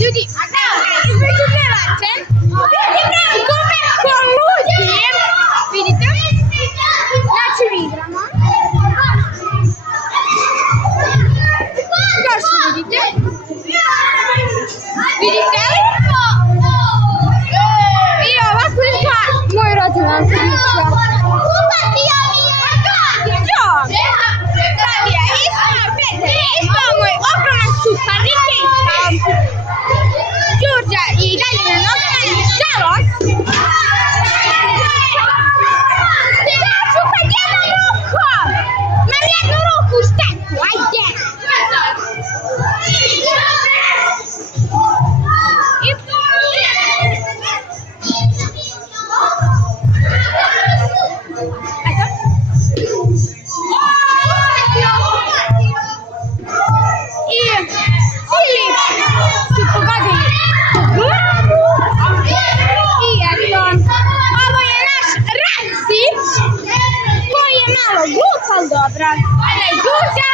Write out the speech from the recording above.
Ljudi, između pevače, kome koludim, vidite, znači mi igramo. Kao što vidite, vidite li? I ovako izgleda moj rođendan priča. Radija Isma, Petar Isma, moj ogroman suparnik je Isma. Đurđa i dalje na nogama, nažalost. Ja ću kad jednom rukom. Mam jednu ruku u šteku, ajde. Dobro, ali Đurđa